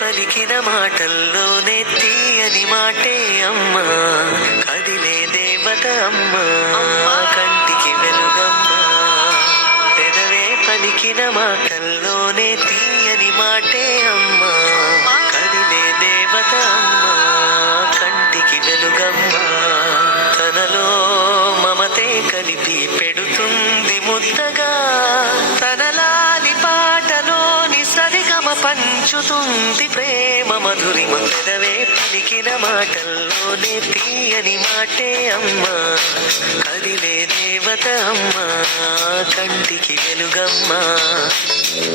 పలికిన మాటల్లోనే తీయని మాటే అమ్మా, కదిలే దేవత అమ్మా, కంటికి వెలుగమ్మా. పెదవే పలికిన మాటల్లోనే తీయని మాటే అమ్మా, కదిలే దేవత అమ్మా, కంటికి వెలుగమ్మా. తనలో మమతే కలిపి పెడుతుంది ముద్దగా, తనలాలి పాటలోని సరిగమ పంచుతుంది ప్రేమ మధురిమ. పెదవే పలికిన మాటల్లోనే తీయని మాటే అమ్మా, కదిలే దేవత అమ్మా, కంటికి వెలుగమ్మా.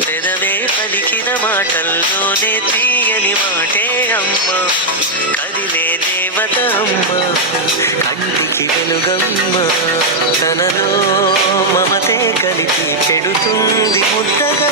పెదవే పలికిన మాటల్లోనే తీయని మాటే అమ్మా, కదిలే దేవత అమ్మా, కంటికి వెలుగమ్మా. తనలో మమతే కలిపి పెడుతుంది ముద్దగా,